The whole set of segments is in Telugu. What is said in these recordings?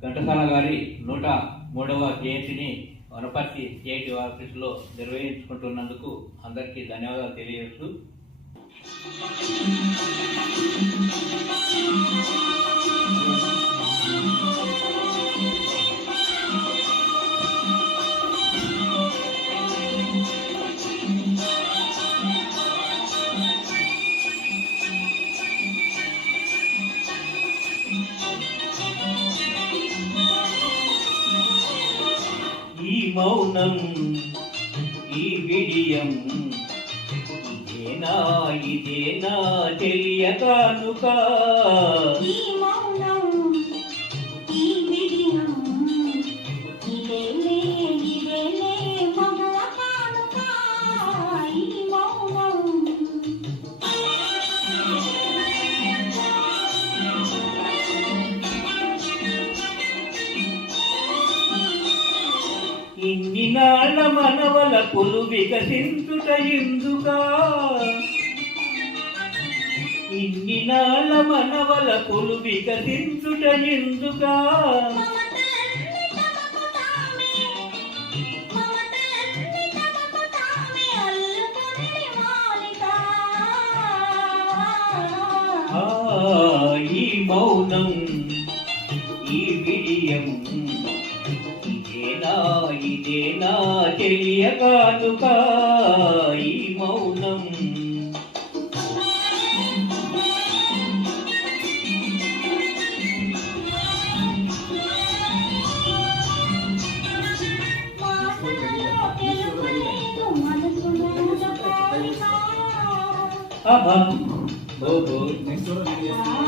ఘంటసాల గారి నూట మూడవ జయంతిని వనపర్తి సిఐటి ఆఫీసులో నిర్వహించుకుంటున్నందుకు అందరికీ ధన్యవాదాలు తెలియజేస్తూ మౌనం ఈ విడియం. ఇదేనా ఇదేనా తెలియకానుక మనవల వికసించుట ఎందుకా? ఇన్ని నాళ్ళ మనవల పులు వికసించుట ఎందుకా? up, up. Go, go.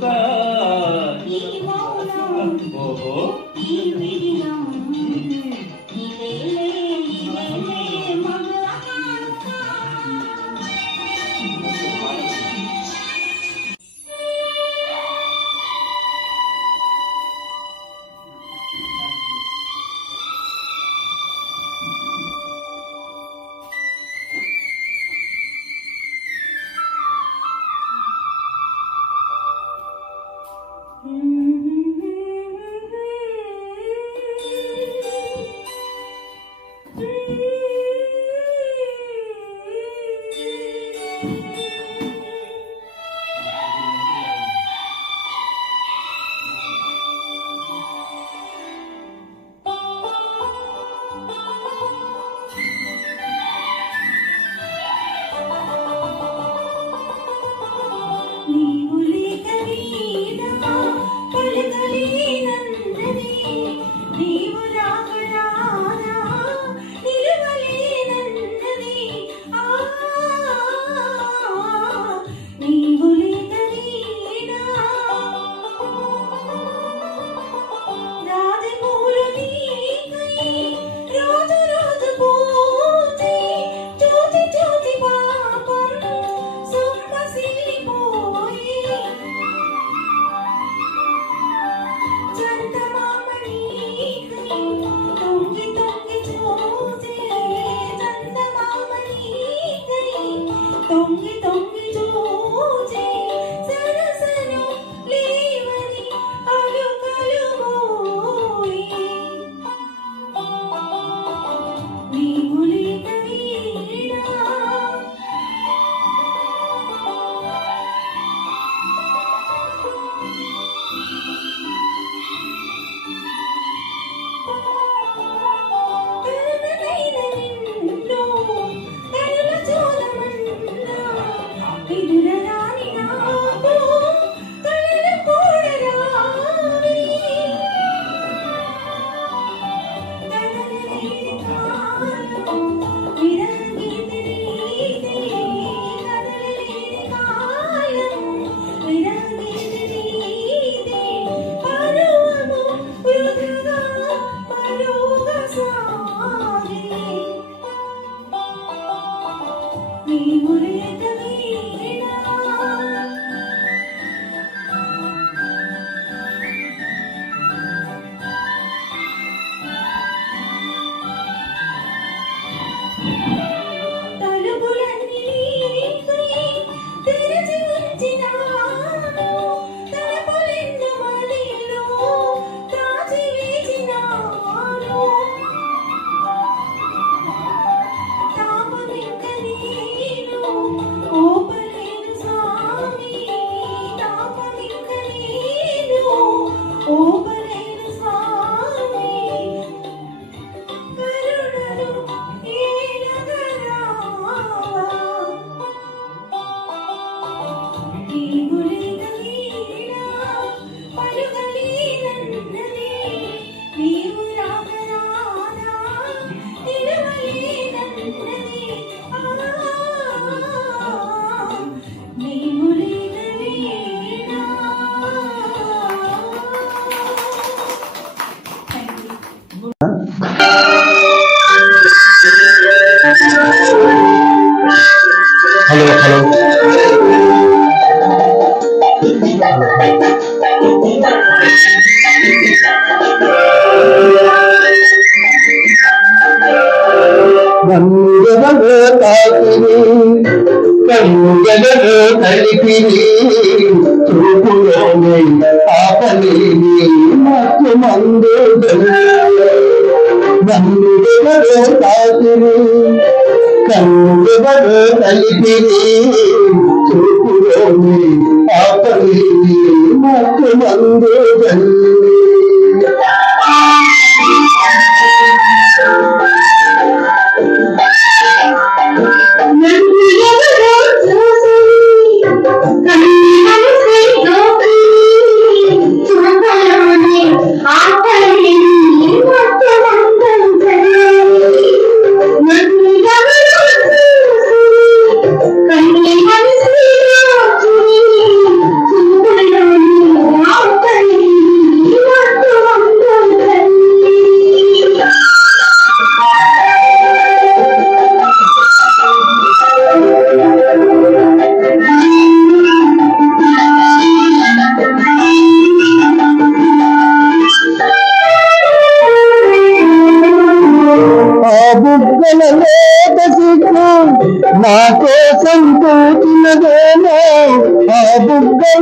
Bye.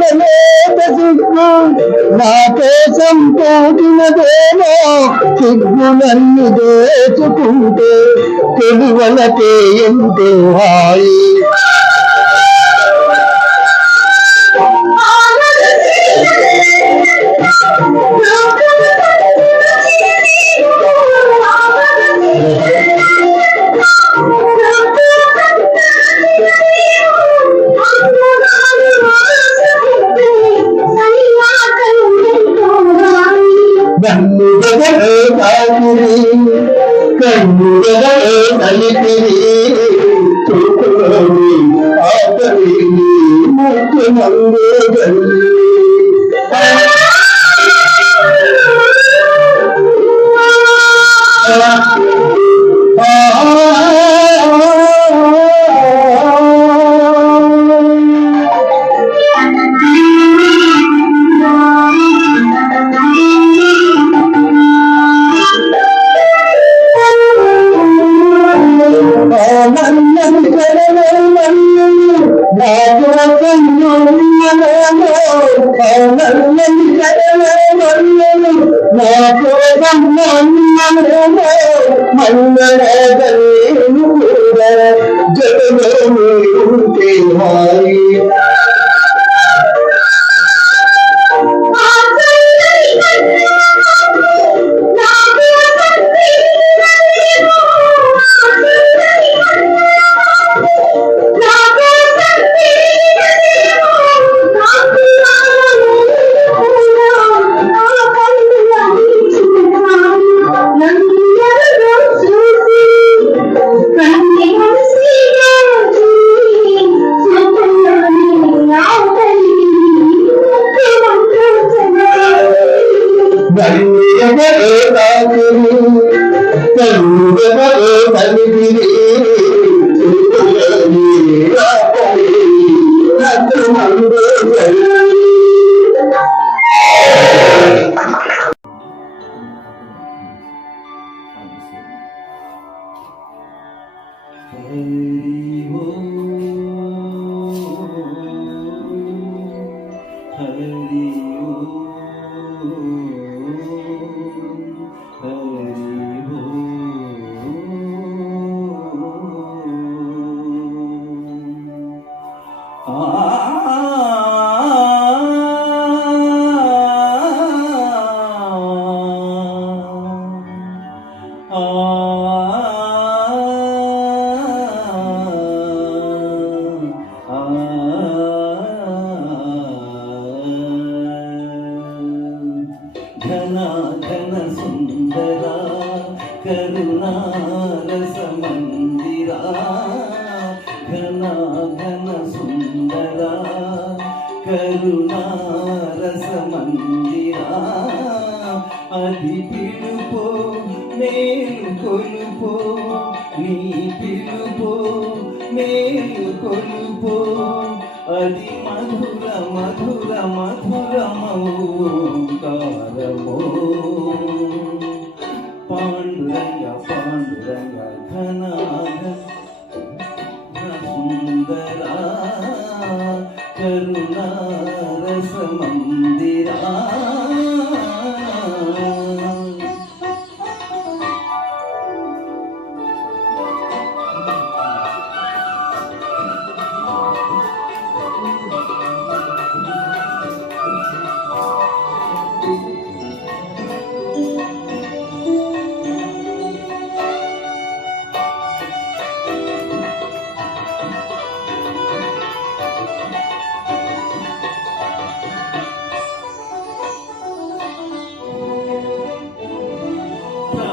లేదు సిగ్గు నా కోసం కూడినదేమో సిగ్గులన్ను చేసుకుంటే తెలివలకే ఎంతో హాయి. కన్ను జగలే కాగిరి కన్ను జగలే నలిపిరి చూపులోని ఆపరిని ముఖ్యమందు గల్లి Ah అది మధుర మధుర మధుర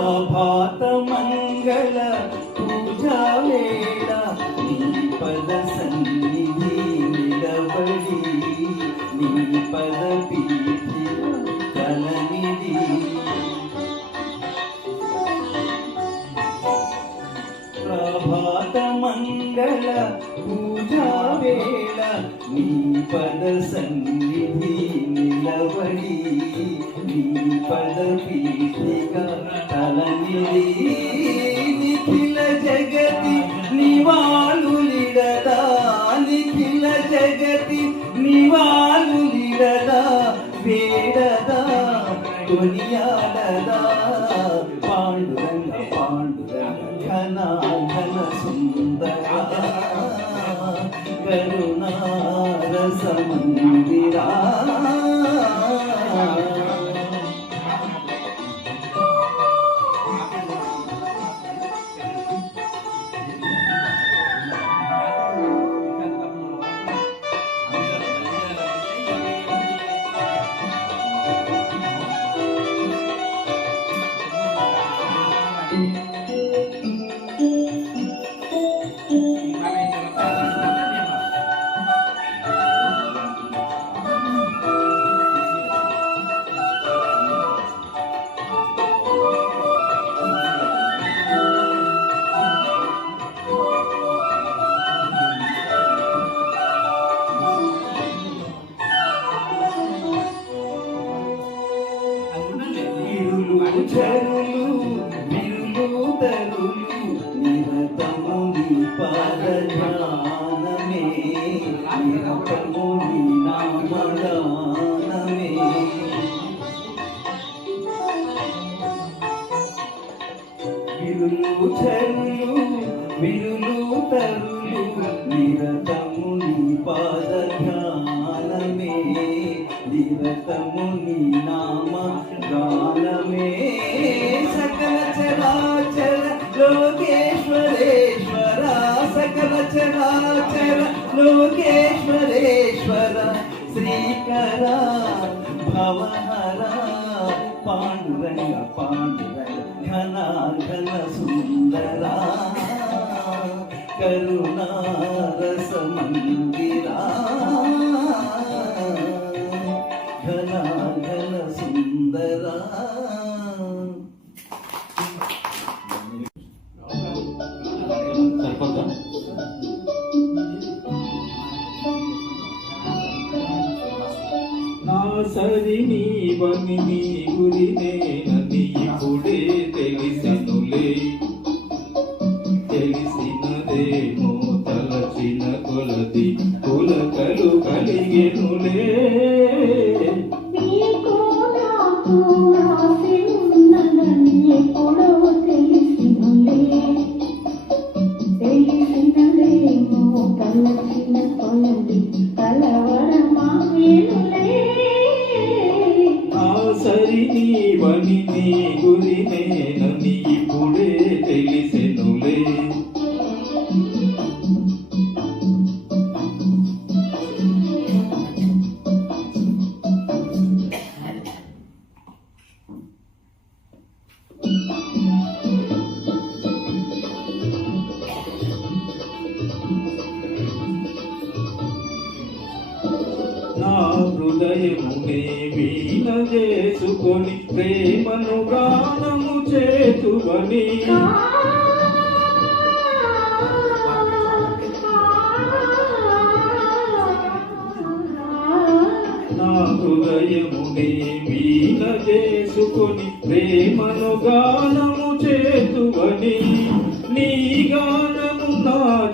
ప్రభాత మంగళ పూజా వేళ నీ పద సన్నిధి నిలబడి నీ పద పీఠి కలనిధి ప్రభాత మంగళ పూజా వేళ నీ పద సన్నిధి నిలబడి నీ పద పీఠిక తలనిది నిఖిల జగతి నివాళులిడదా నిఖిల జగతి నివాళులిడదా వేడదా దునియాడదా పాండురంగ పాండురంగ ఘన ఘన సుందర కరుణా రస మందిరా Eternally కరుణారసమందిరా ఘన ఘన సుందరా సరి నీ బని నీ గురి నే సరి నీ వని నీ గురినే నని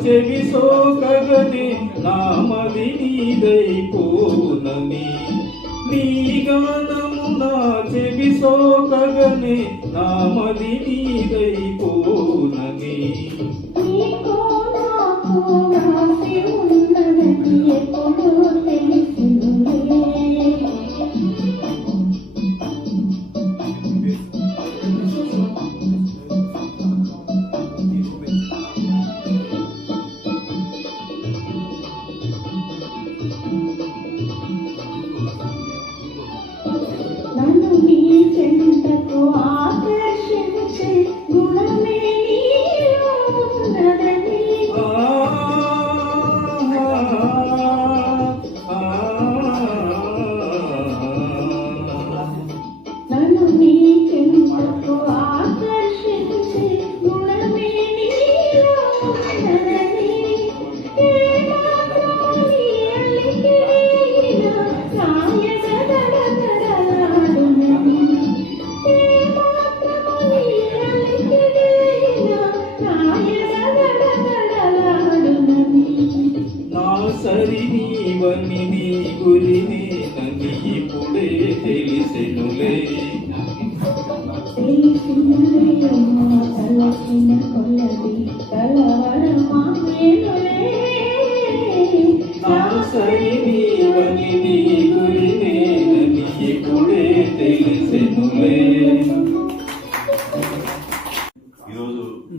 చెవి సోకగని నామది నీదైపోనని నీ గానము నా చెవి సోకగని నామది నీదైపోనని నీకు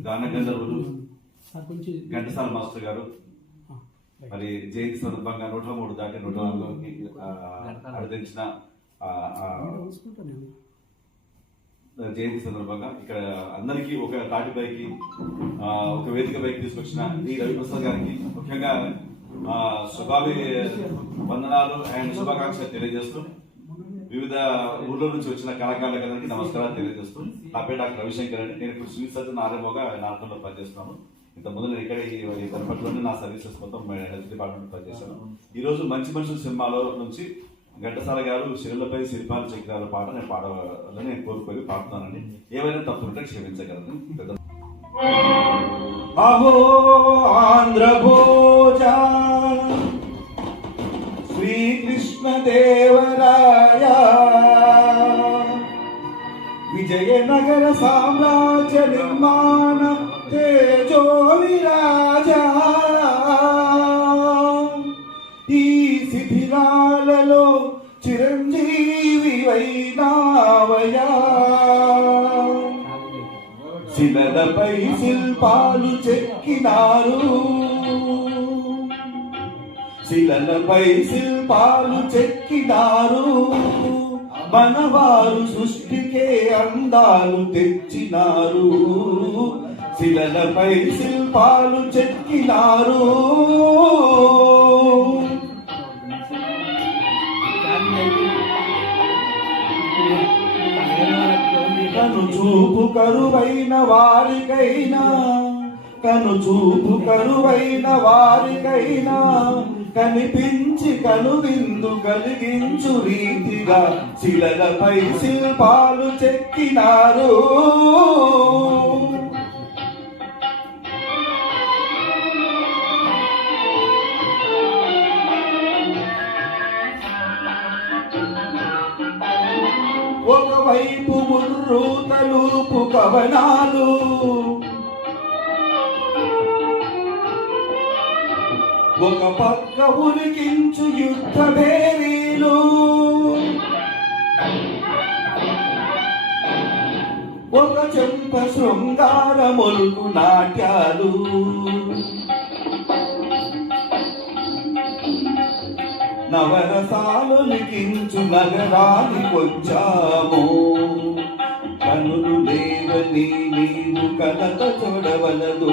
గాన గంధర్వులు ఘంటసాల మాస్టర్ గారు మరి జయంతి సందర్భంగా నూట మూడు దాటి నూట అర్థించిన జయంతి సందర్భంగా ఇక్కడ అందరికీ ఒక తాటిపైకి ఆ, ఒక వేదిక పైకి తీసుకొచ్చిన ఈ రవిప్రసాద్ గారికి ముఖ్యంగా ఆ, శుభాభి వందనాలు అండ్ శుభాకాంక్షలు తెలియజేస్తూ వివిధ ఊళ్ళో నుంచి వచ్చిన కళాకారులకి నమస్కారాలు తెలియజేస్తూ నా పేరు డాక్టర్ రవిశంకర్ అండి. నేను ఇప్పుడు సివిల్ సర్జన్ ఆర్ఎంఓగా నార్కంలో పనిచేస్తున్నాను. ఇంత ముందు నేను ఇక్కడ ఈ కనపట్లోనే నా సర్వీసెస్ మొత్తం హెల్త్ డిపార్ట్మెంట్ పనిచేశాను. ఈ రోజు మంచి మనుషుల సినిమాలో నుంచి ఘంటసాల గారు శిరులపై శిల్పాలు చక్రాల పాట నేను పాడాలని నేను కోరుకొని పాడుతానండి ఏవైనా తప్పుంటే క్షమించగలను పెద్ద అహో ఆంధ్రభోజ శ్రీకృష్ణదేవరాయ విజయనగర సామ్రాజ్య నిర్మాణ తేజో విరాజా ఈ శిథిరాలలో చిరంజీవి వైనావయా. శిలలపై శిల్పాలు చెక్కినారు. శిలలపై శిల్పాలు చెక్కినారు. మనవారు సృష్టికే అందాలు తెచ్చినారు. శిలలపై శిల్పాలు చెక్కినారు. తను చూపు కరువైన వారికైనా కను చూపు కరువైన వారికైనా కనిపించి కనువిందు కలిగించు రీతిగా శిలలపై శిల్పాలు చెక్కినారు. ఒకవైపు ముర్రు కవనాలు ఒక పక్క ఉనికించు యుద్ధ బేరీలు ఒక చెంప శృంగార మొలుకు నాట్యాలు. నవరసాలు లిఖించు నగరానికొచ్చాము కనులు లేవని నీవు కలత చూడవలదు.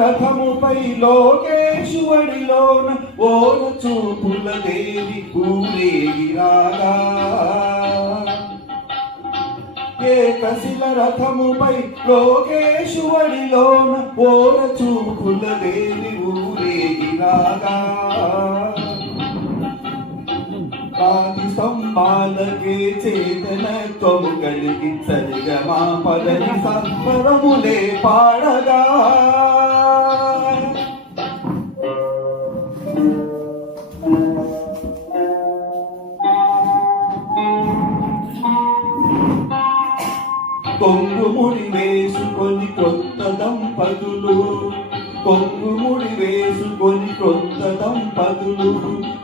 రథముపై లోకేశువడిలోన ఓన చూపుల దేవి ఊరేగి రాగా ఏకశిల రథముపై లోకేశువడిలోన ఓన చూపుల దేవి ఊరేగి రాగా పాతి స్తంభాలకే చేతనత్వము కలిగి సరిగమా పదని సత్వరములే పాడగా. కొంగుముడి వేసుకొని కొత్త దంపతులు. కొంగుముడి వేసుకొని కొత్త దంపతులు.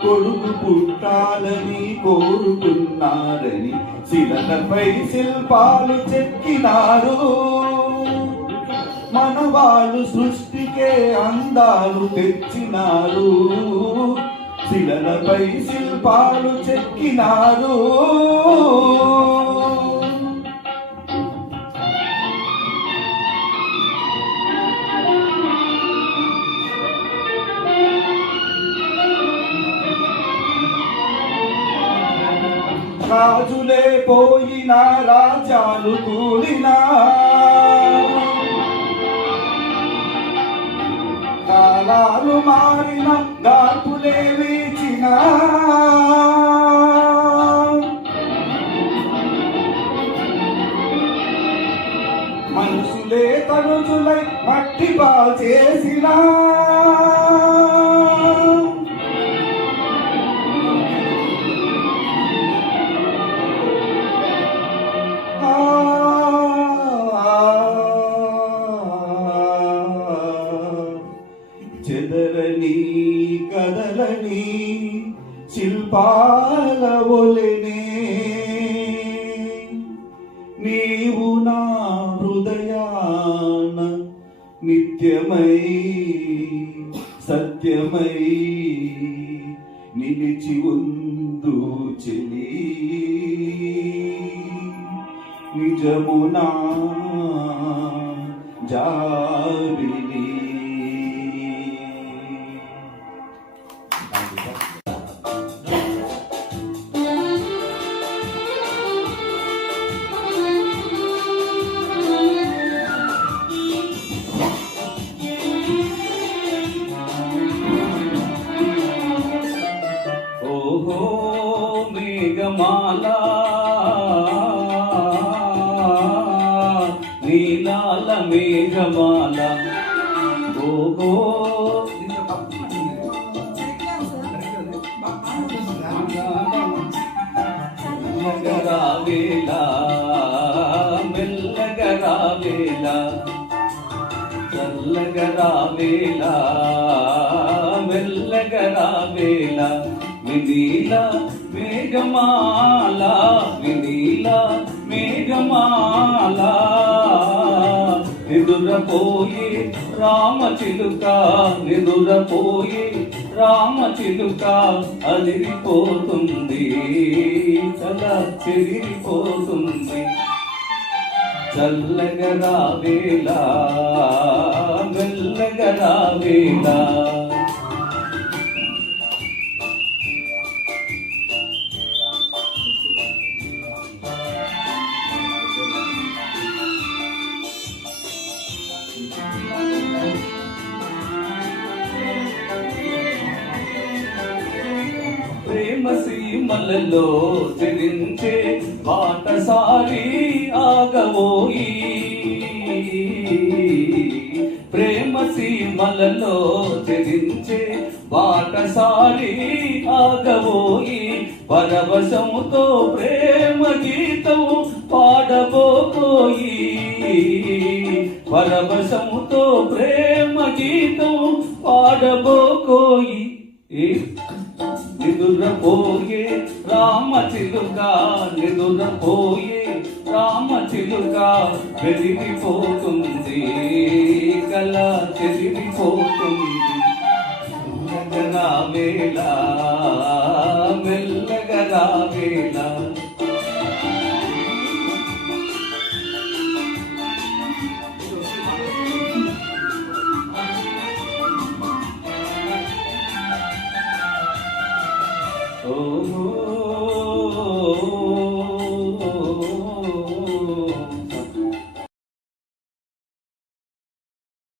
కొడుకు పుట్టాలని కోరుకున్నారని శిలతపై శిల్పాలు చెక్కినారు. మనవాళ్ళు సృష్టికే అందాలు తెచ్చినారు. శిలలపై శిల్పాలు చెక్కినారు. రాజులే పోయిన రాజాలు కూలినా కాలాలు మారిన గార్పులే వీచిన మనుషులే తనుజులై మట్టి చేసినా రామచిలుక నిదురపోయి రామచిలుక అదిరిపోతుంది. తల చెదిరిపోతుంది. చల్లగా రావేలా మెల్లగా రావేలా. సీమలలో జరించే బాటసారి ఆగబోయి. ప్రేమ సీమలలో జరించే బాటసారి ఆగబోయి. పరవశముతో ప్రేమ గీతం పాడబోయి పరవశముతో ప్రేమ గీతం పాడబోకోయి ఏ? నిదురపోయే రామ పోయే నిదురపోయే రామ చిలుక వెలిగిపోతుంది. కళ చెదిరిపోతుంది